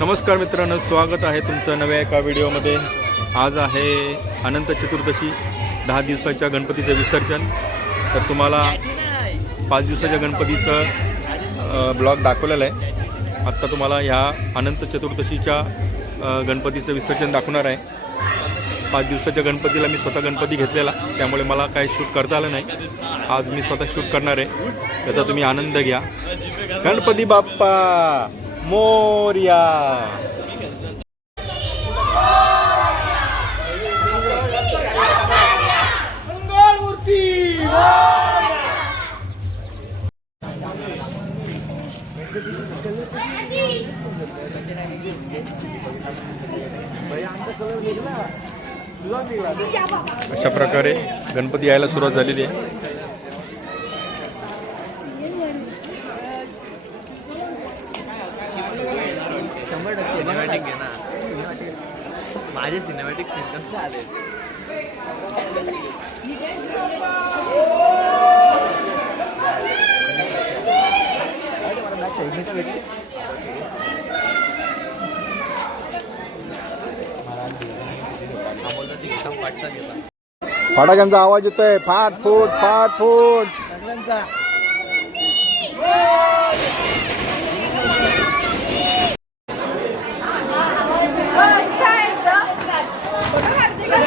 नमस्कार मित्रांनो स्वागत आहे तुमचं नव्या एका व्हिडिओमध्ये. आज आहे अनंत चतुर्दशी दहा दिवसाच्या गणपतीचं विसर्जन. तर तुम्हाला पाच दिवसाच्या गणपतीचं ब्लॉग दाखवलेलं आहे. आत्ता तुम्हाला ह्या अनंत चतुर्दशीच्या गणपतीचं विसर्जन दाखवणार आहे. पाच दिवसाच्या गणपतीला मी स्वतः गणपती घेतलेला. त्यामुळे मला काही शूट करता आलं नाही. आज मी स्वतः शूट करणार आहे. त्याचा तुम्ही आनंद घ्या. गणपती बाप्पा! मोर्या. अशा प्रकारे गणपती यायला सुरुवात झालेली आहे. फटाक्यांचा आवाज येतोय. फाट फूट फाट फूट.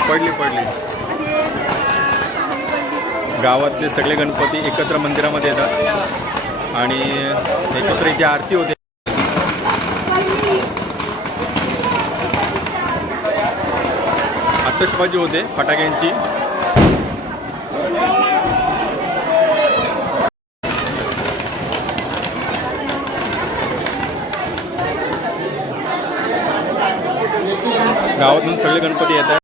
पडली पडली. गावातले सगळे गणपती एकत्र मंदिरामध्ये येतात. आणि एकत्र इथे आरती होते. आतषबाजी होते फटाक्यांची. गावातून सगळे गणपती येतात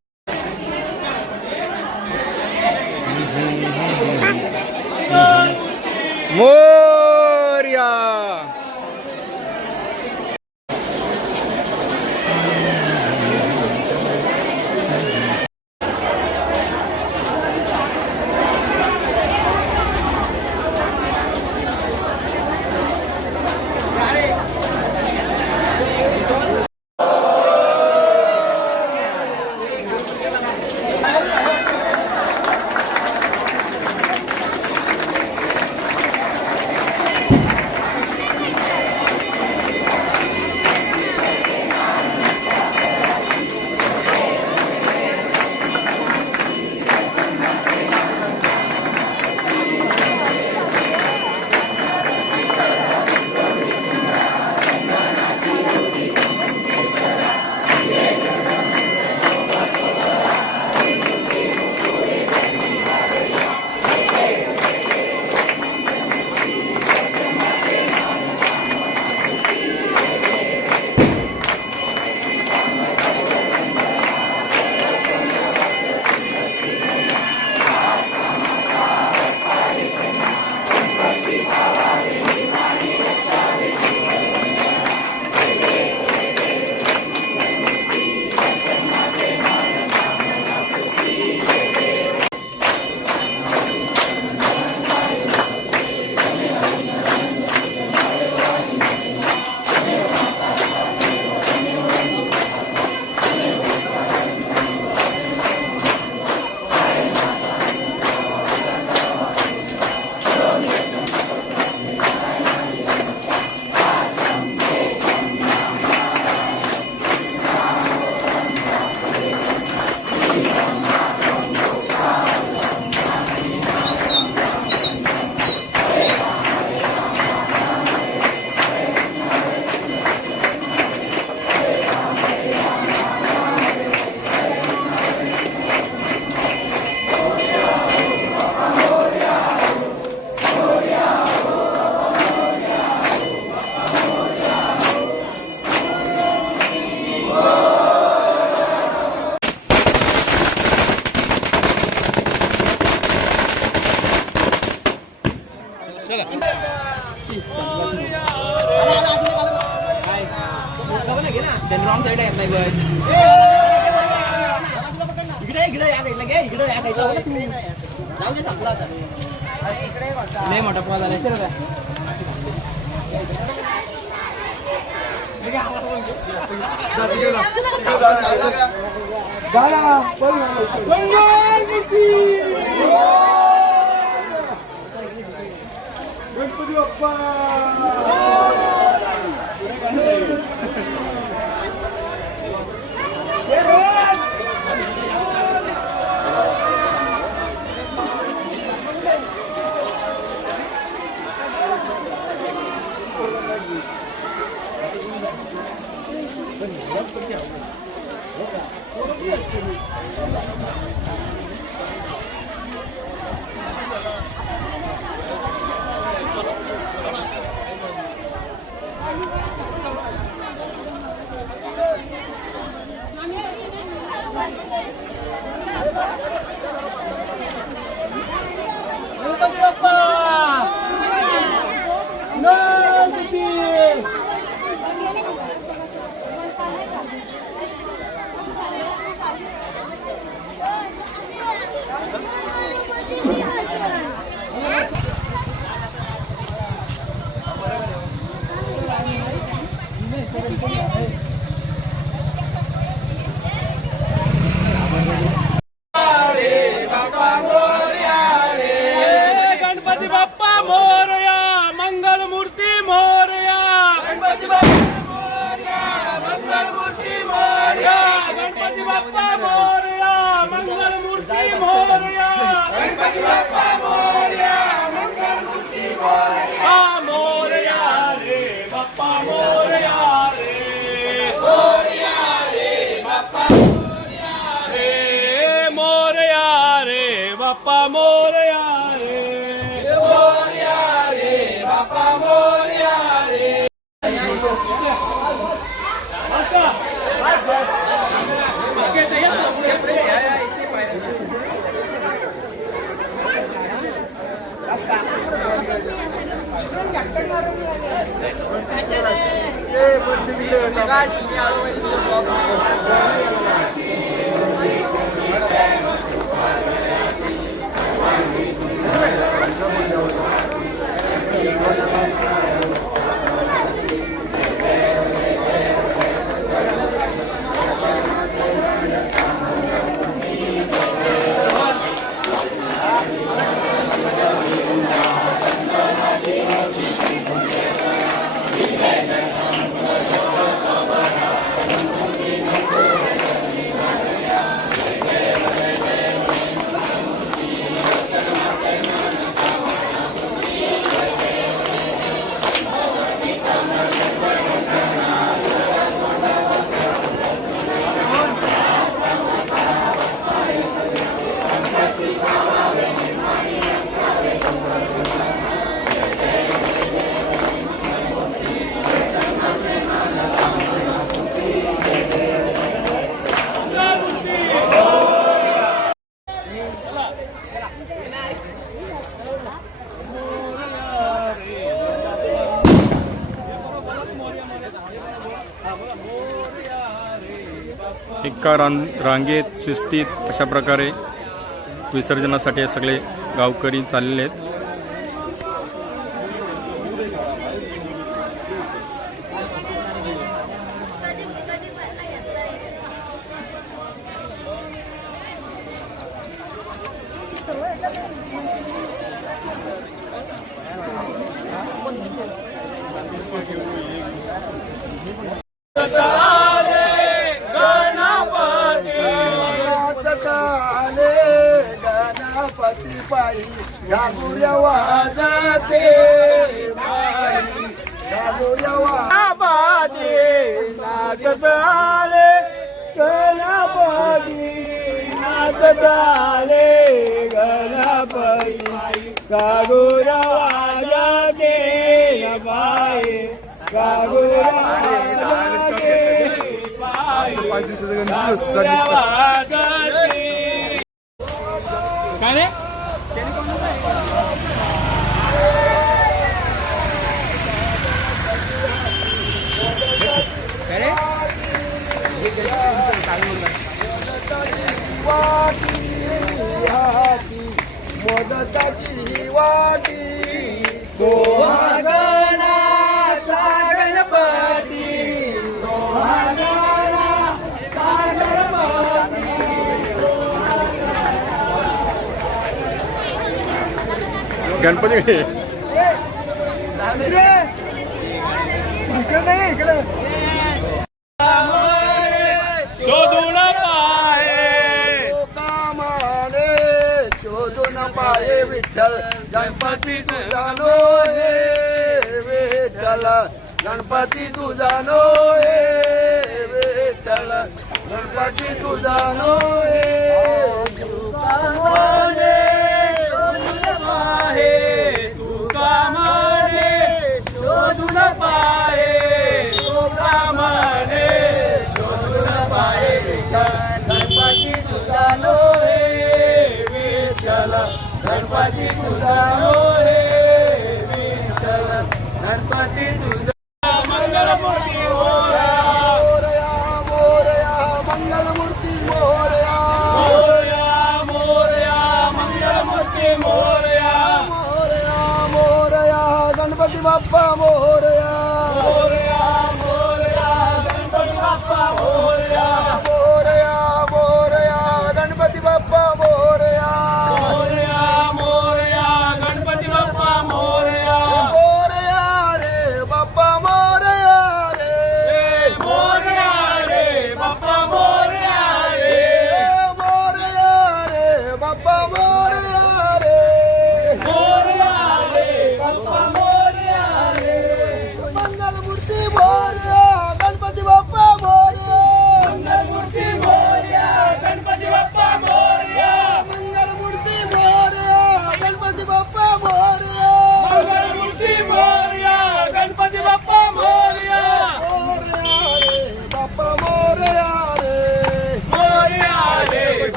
रॉंग साईड आहे नाही इकडे इकडे या साईडला घे इकडे या साईडला जाऊ दे संपला आता नाही मोठा पोहा झाला चल बा. गणपती 你在巡演的位置就不 एका रां रांगेत शिस्तीत अशा प्रकारे विसर्जनासाठी सगळे गावकरी चाललेले आहेत आले गणपती पायी घालूया वाजते पायी घालूया वा गणपती नाचत आले गणपती नाचत आले गणपती गागुरा वाजते काय वाटी हाती मदताची ही वाटी गणाचा गणपती. नाही इकडे. गणपती तुझा नो हे विठ्ठल गणपती तुझा नो हे विठ्ठल गणपती तुझा हे तू कामाने पाहे. गणपती तुझा नो हे विठ्ठल गणपती तुझा हे विठ्ठल गणपती तुझा. मंगलमूर्ती मोरया मोरया मंगलमूर्ती मोरया. मोरया मोरया मंगलमूर्ती मोरया. मोरया मोरया गणपती बाप्पा मोरया.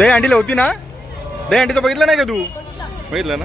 दही अंडीला होती ना। दही अंडीचं बघितलं नाही का तू? बघितलं ना?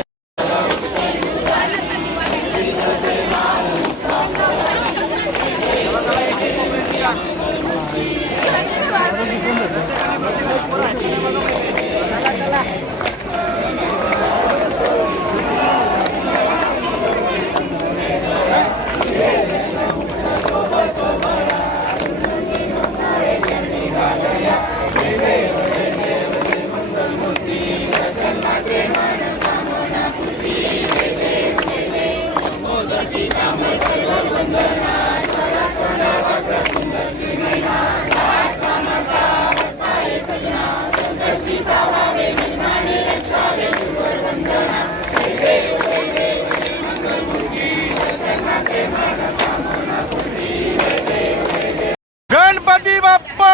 गणपती बाप्पा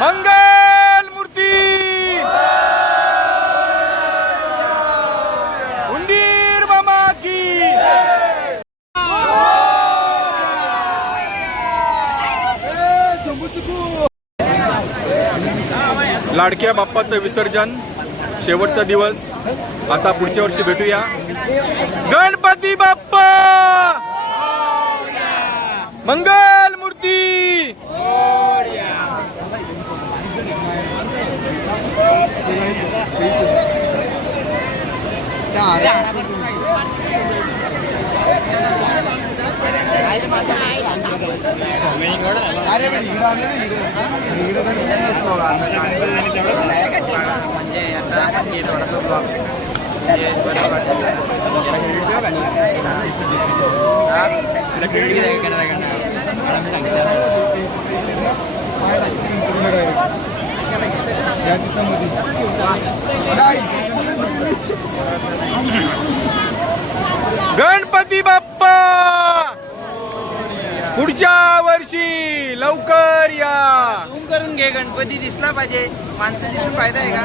मंगल मूर्ती उंदीर मामा की लाडक्या बाप्पाचं विसर्जन. शेवटचा दिवस. आता पुढच्या वर्षी भेटूया. गणपती बाप्पा! मंगल मूर्ती! म्हणजे आता थोडासा म्हणजे बरं आहे गणपती बाप्पा! पुढच्या वर्षी लवकर या. झूम करून घे गणपती दिसला पाहिजे. माणसं दिसून फायदा आहे का?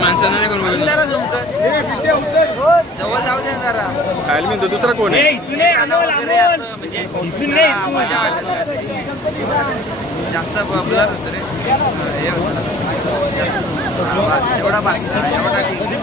माणसांना नाही करू अजून जरा झूम कर. जवळ जाऊ दे ना जरा. खायला दुसरा कोण आहे? गाणं वगैरे असं म्हणजे हा, मजा वाटेल का? जास्त ब्लर होतं रे. हे होतं हा, बस, एवढा बाकी. एवढा ठीक.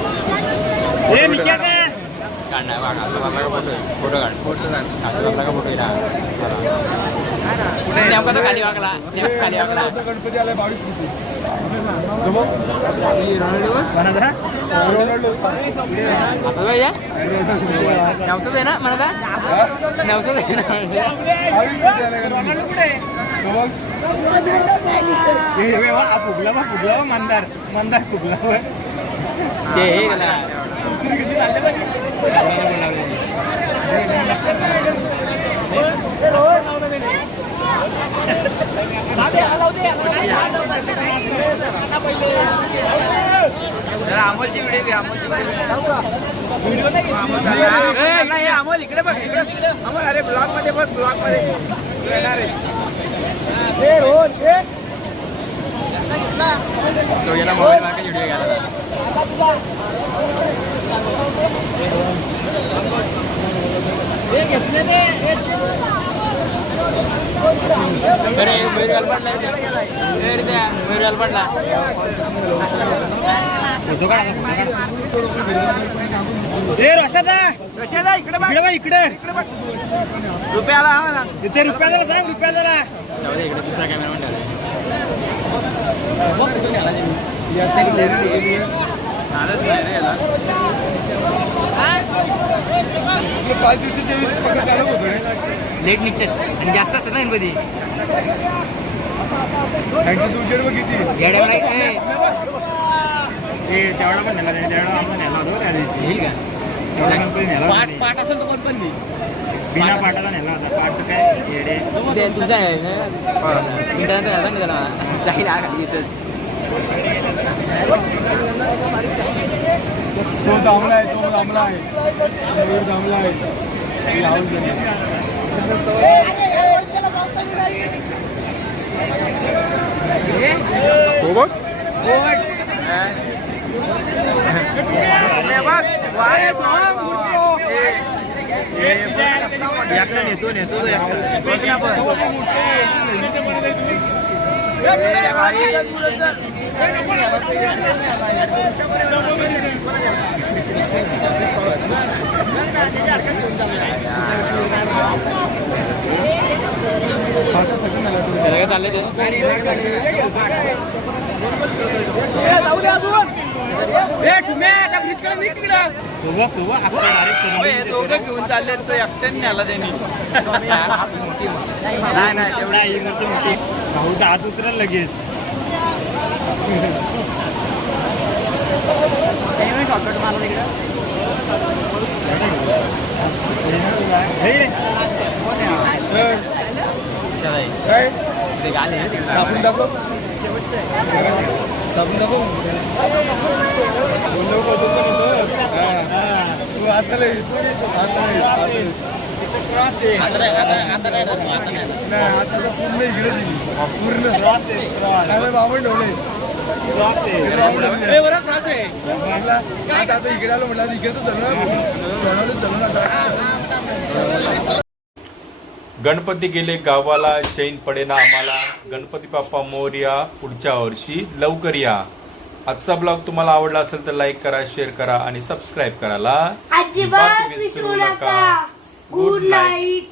काढणार फोटो फोटो काढ फोटो काढ. का फोटो नेमका तो खाली वागला नेमका खाली वागला आता काय या? नवसं दे ना मला का नवसं दे ना फुगला बा फुगला बा मंदार. मंदार फुगला ते हे अमोलची व्हिडिओ घे अमोलची व्हिडिओ नाही अमोल इकडे बघ इकडे. अमोल अरे ब्लॉगमध्ये बघ ब्लॉगमध्ये येणार आहेस. तो गेला मोबाईल मार्केट व्हिडिओ घ्यायला. पडला. इकडे बघ. इकडे रुपयाला हा ना. ते रुपयाला सांग रुपयाला जाऊ दे इकडे दुसरा कॅमेरा नाही रे याला. लेट निघतात. आणि जास्त असतात ना गणपती. ए, ए तेवढा पण नेला तेवढा आपण नेला होता त्या दिवशी. येईल का? तेवढा गणपती नेला होता पाठ. पाठ असेल तो कोण पण नाही. बिना पाटाला नेला होता. पाट काय येडे. ते तुमचा आहे. ना ना त्याला जाईल इथंच. दामला आहे तो दामला आहे. मयूर दामला आहे. राहुल हो एकटा नेतो नेतो तो एकटा. पण. त्याला ते दोघं घेऊन चालले तो एकट्याने न्याला त्यांनी नाही नाही तेवढा ही मोठी मोठी. भाऊचा हात लगेच. हे रे. ते गाणे तू आता आता पूर्ण इकडे दिली पूर्ण बाबा ठेवले इकडे आलो म्हटलं इकडे तर गणपती गेले गावाला चैन पडेना आम्हाला. गणपती बाप्पा मोर्या पुढच्या वर्षी लवकर या. आजचा ब्लॉग तुम्हाला आवडला असेल तर लाईक करा शेअर करा आणि सबस्क्राईब करायला अजिबात विसरू नका. Good night